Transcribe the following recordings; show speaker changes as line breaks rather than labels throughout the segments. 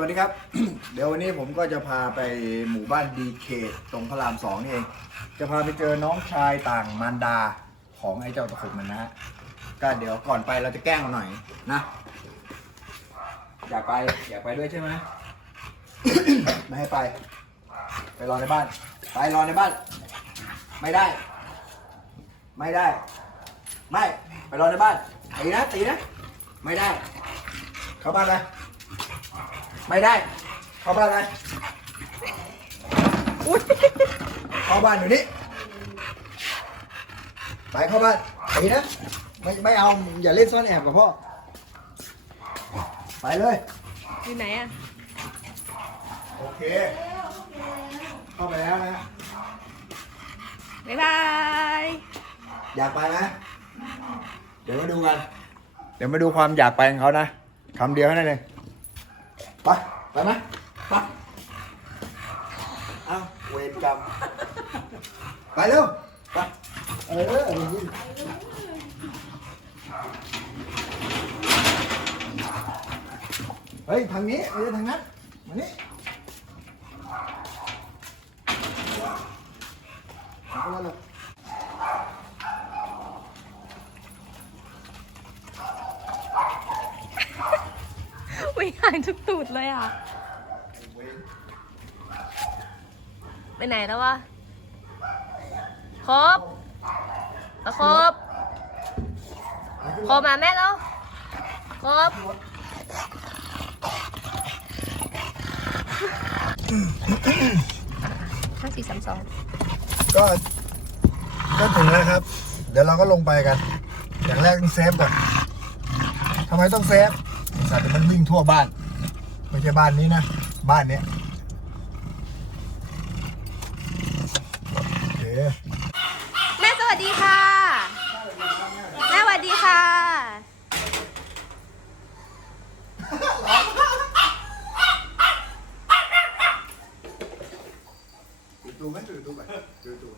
วัสดีครับ เดี๋ยววันนี้ผมก็จะพาไปหมู่บ้านดีเคตรงพระรามสองนี่เอง จะพาไปเจอน้องชายต่างมารดาของไอ้เจ้าตะขุบมันนะฮะ ก็เดี๋ยวก่อนไปเราจะแกล้งมันหน่อยนะ อยากไปอยากไปด้วยใช่ไหม ไม่ให้ไป ไปรอในบ้าน ไปรอในบ้าน ไม่ได้ ไม่ได้ ไม่ ไปรอในบ้านตีนะตีนะ ไม่ได้ เข้าบ้านไป ไม่ได้ เข้าบ้านไปอุ๊ยเข้าบ้านอยู่นี่ไปเข้าบ้านตีนะไม่ไม่เอาอย่าเล่นซ่อนแอบกับพ่อ ไปเลย
อยู่ไหนอะ
โอเค เข้าไปแล้วนะ
บ๊ายบาย
อยากไปไหมเดี๋ยวมาดูกัน เดี๋ยวมาดูความอยากไปของเขานะคำเดียวแค่นั้นเอง ไปไปไหมไปเอ้าเวรกรรมไปเร็วไปเออเฮ้ยทางนี้ไม่ใช่ทางนั้นมานี่เอาเข้ามาเลย
วิ่งหาย ทุกตูดเลยอะ ไปไหนแล้ววะครบมาครบครบมาแม่แล้วครบห้าสี่สามสอง
ก็ ก็ถึงแล้วครับ เดี๋ยวเราก็ลงไปกัน อย่างแรกต้องเซฟก่อนทำไมต้องเซฟสัตว์มันวิ่งทั่วบ้าน ไม่ใช่บ้านนี้นะ บ้านเนี้ยโอเค
แม่สวัสดีค่ะ แม่สวัสดีค่ะ
ปิดดูไหมปิดดูไปปิดดู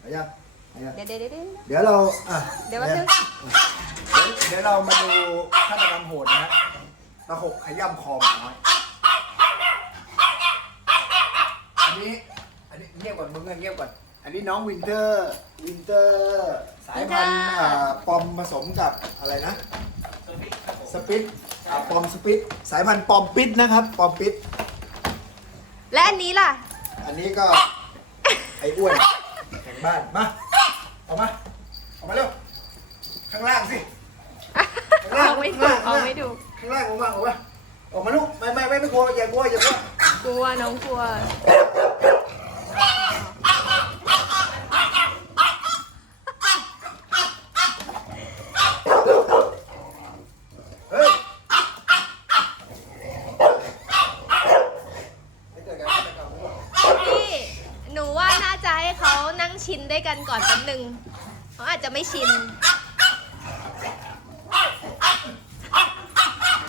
ไปยังไปยัง
เดี๋ยวเดี๋ยวเดี๋ยวเดี๋ยว
เดี๋ยวเราอะ
เดี๋ยวแป๊บนึง
เดี๋ยวเดี๋ยวเรามาดูฆาตกรรมโหดนะฮะ ตะหกขย้ำคอหมาน้อย อันนี้ อันนี้เงียบก่อนมึงอะเงียบก่อน อันนี้น้องวินเตอร์ วินเตอร์ สายพันธุ์อ่าปอมผสมกับอะไรนะ สปิตอ่าปอมสปิตสายพันธุ์ปอมปิดนะครับ ปอมปิด
และอันนี้ล่ะ
อันนี้ก็ ไอ้อ้วนแห่งบ้าน มา ออกมา ออกมาเร็ว ข้างล่างสิ
เอาไม่ถูกเอาไม่ถูก
ข้างล่างออกมาออกมาออกมาลูกไม่ไม่ไม่ไม่กลัวอย่ากลัวอย่ากลัว
กลัวน้องกลัว
เฮ้ยไม่เกิดการฆาตกรรมหรือเปล่า
พี่หนูว่าน่าจะให้เขานั่งชินด้วยกันก่อนแป๊บหนึ่งเขาอาจจะไม่ชิน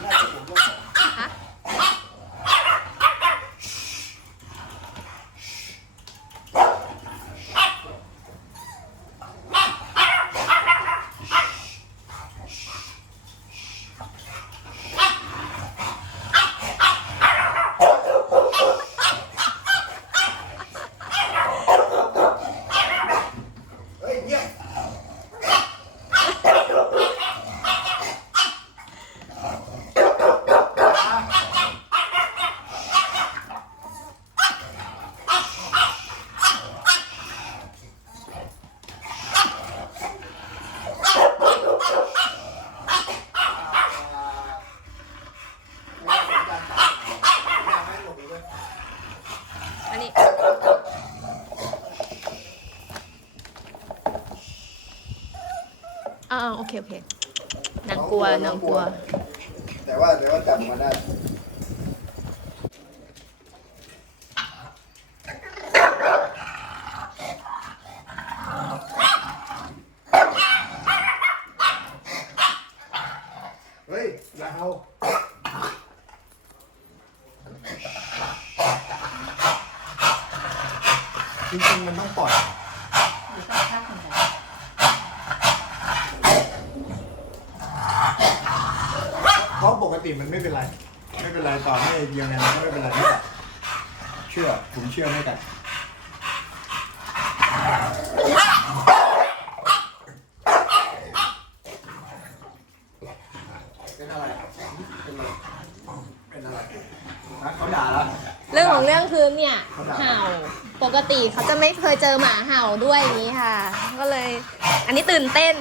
น่าจะผมต้อง
ฮะ
เฮ้ยเยี่ยม
อันนี้ อ่าโอเคโอเคนางกลัวนางกลัว
แต่ว่าแต่ว่าจับมาได้เฮ้ยอย่าเอาจริงๆมันต้องปล่อย ราะปกติมันไม่เป็นไร ไม่เป็นไรต่อให้ยังไงก็ไม่เป็นไรไม่กัดเชื่อผมเชื่อไม่กัดเป็นอะไร เป็นอะไร เป็นอะไรนะเขาด่าแล้ว
เรื่องของเรื่องคือเนี่ย
เห่า
ปกติเขาจะไม่เคยเจอหมาเห่าด้วยอย่างนี้ค่ะ ก็เลย อันนี้ตื่นเต้น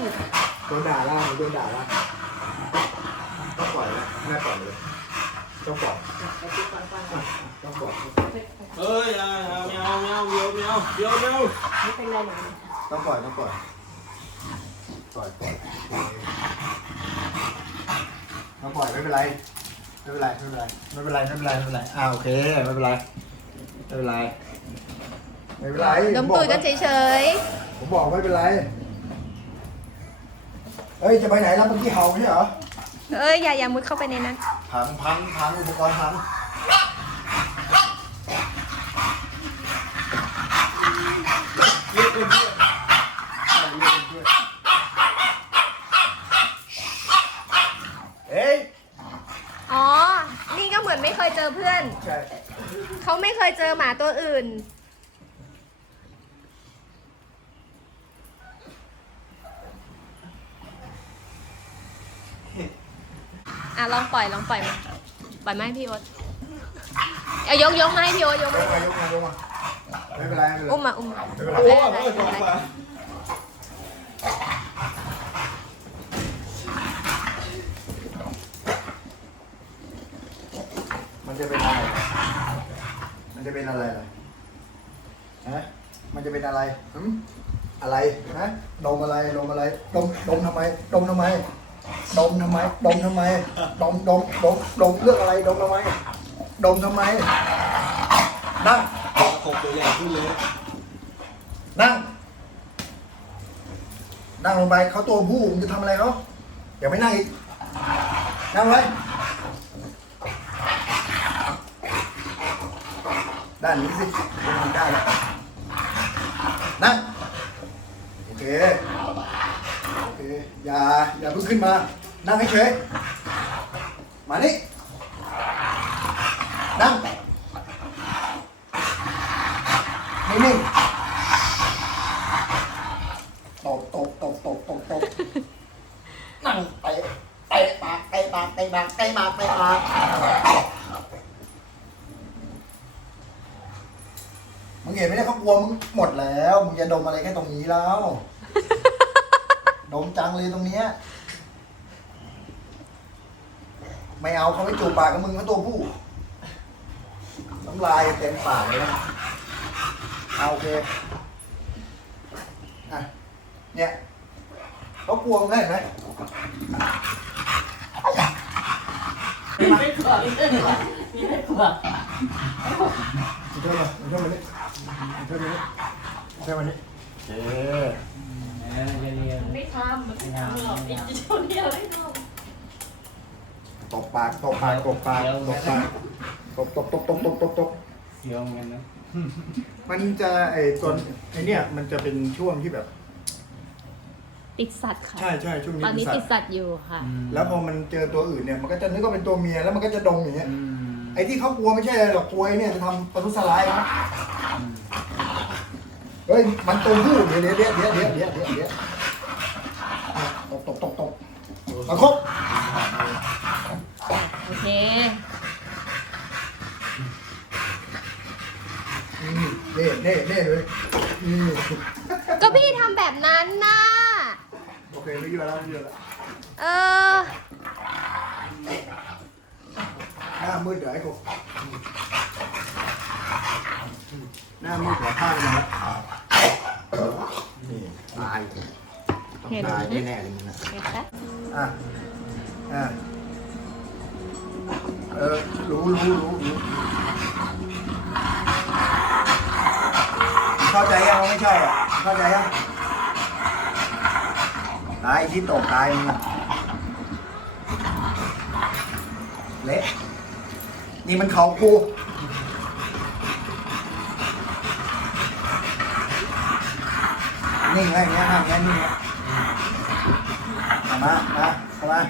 โดนด่าแล้วโดนด่าแล้ว แล้วแม่ปล่อยเลยต้องปล่อยต้องปล่อย
เอ้ยอ่าอ่าไม่เอาไม่เอาเดี๋ยวไม่เอาเดี๋ยวไม่เอา
ต้องปล่อยต้องปล่อยปล่อยปล่อยต้องปล่อยไม่เป็นไรไม่เป็นไรไม่เป็นไรไม่เป็นไรไม่เป็นไรไม่เป็นไรอ่าโอเคไม่เป็นไรไม่เป็นไรไม่เป็นไร
ดมตูดกันเฉย
ผมบอกไม่เป็นไรเฮ้ยจะไปไหนแล้วเมื่อกี้เห่าไม่ใช่เหรอ
ๆ เอ้ยอย่าอย่ามุดเข้าไปในนั้น
พังพังพังอุปกรณ์พังเรียกเพื่อนเพื่อนเรียกเพื่อนเฮ้ย
อ๋อ นี่ก็เหมือนไม่เคยเจอเพื่อน
ใช่
เขาไม่เคยเจอหมาตัวอื่น อะลองปล่อยลองปล่อยมาปล่อยมาให้พี่โอ๊ตเอายกยกมาให้พี่โอ๊ตยก
ย
มาก
มายกมายกมาไม่เป็นไรไม่เป็นไร
อุ้มมาอุ้มมา
ไม่เป็นไร
โอ้ยโอ้ยสองบาท
มันจะเป็นอะไร มันจะเป็นอะไรล่ะฮะ มันจะเป็นอะไรหึอะไรฮะดมอะไรดมอะไรดมดมทำไมดมทำไม ดมทำไม ดมทำไม ดมดมดมดมเรื่องอะไร ดมทำไม ดมทำไม นั่ง
ตะขบตัวใหญ่ขึ้นเลย
นั่ง นั่งลงไปเขาตัวผู้มึงจะทำอะไรเขาอย่าไม่นั่งอีก นั่งไว้ด้านนี้สิมึงได้แล้วนั่งโอเค โอเค อย่า อย่าเพิ่งขึ้นมา นั่งให้เฉยมานี่นั่งนิ่งๆตบตบตบตบตบตบนั่งเตะเตะปากเตะปากเตะปากเตะปากเตะปากมึงเห็นไหมเนี่ยเขากลัวมึงหมดแล้ว มึงจะดมอะไรแค่ตรงนี้แล้ว ดมจังเลยตรงเนี้ย ไม่เอาเขาไม่จูบปากกับมึงเขาตัวผู้น้ำลายเต็มปากเลยนะเอาโอเคอะเนี่ยเขากลัวมึงเห็นไหม
ไม่กลัวไม่กลัวไม่กลัว
เชิญมาเชิญมานี่เชิญมานี่เชิญมานี่โอเค
ไม่ทำไม่ทำหรอกอีกชั่วเดียวไม่ท
ตบปากตบปากตบปากตบปากตบตบตบตบตบตบตบ
เสียวเหมืนกันนะ
มันจะไอ้ตอนไอเนี่ยมันจะเป็นช่วงที่แบบ
ติดสัตว์ค่ะ
ใช่ใช่ช่วงนี้
ตอนนี้ติด
สัตว์
อยู่ค่ะ
แล้วพอมันเจอตัวอื่นเนี่ยมันก็จะนึกว่าเป็นตัวเมียแล้วมันก็จะดงอย่างเงี้ยไอ้ที่เขากลัวไม่ใช่หรอกกลัวไอ้เนี่ยจะทำปนุสลายนะเฮ้ยมันตัวผู้เดี๋ยวเดี๋ยวเดี๋ยวเดี๋ยวเดี๋ยวเดี๋ยวตกตกตกตกตะครบ
เค
อืมเน่เน่เน่เลยอืม
ก็พี่ทำแบบนั้นน่ะ
โอเคไม่เยอะแล้วไม่เยอะแล้ว
เออ
หน้ามืดเดี๋ยวไอ้กบหน้ามืดเดี๋ยวข้างนะนี่ตายต้อง
เห็น
ตายแน่ๆเลยมึงนะ
เห็นปะ
อะอะ เออรู้รู้รู้รู้เข้าใจยังว่าไม่ใช่อะเข้าใจยังตายที่ตกตายมึงอะเละนี่มันเขากูนิ่งไว้อย่างเงี้ยห้ามแค่นิ่งไว้เอามามาเข้ามา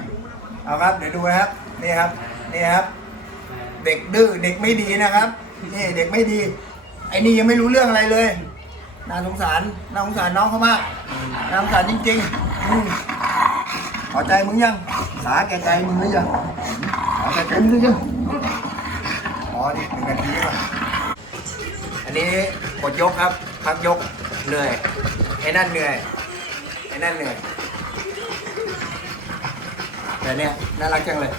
เอาครับ เดี๋ยวดูนะครับ นี่ครับ นี่ครับ เด็กดื้อเด็กไม่ดีนะครับนี่เด็กไม่ดี ไอ้นี่ยังไม่รู้เรื่องอะไรเลยน่าสงสารน่าสงสารน้องเขามากน่าสงสารจริงๆอืมพอใจมึงยัง สาแก่ใจมึงหรือยังพอใจใจมึงหรือยังพอดิหนึ่งนาทีก่อนอันนี้กดยกครับพักยกเหนื่อยไอ้นั่นเหนื่อยไอ้นั่นเหนื่อยแต่เนี่ยน่ารักจังเลย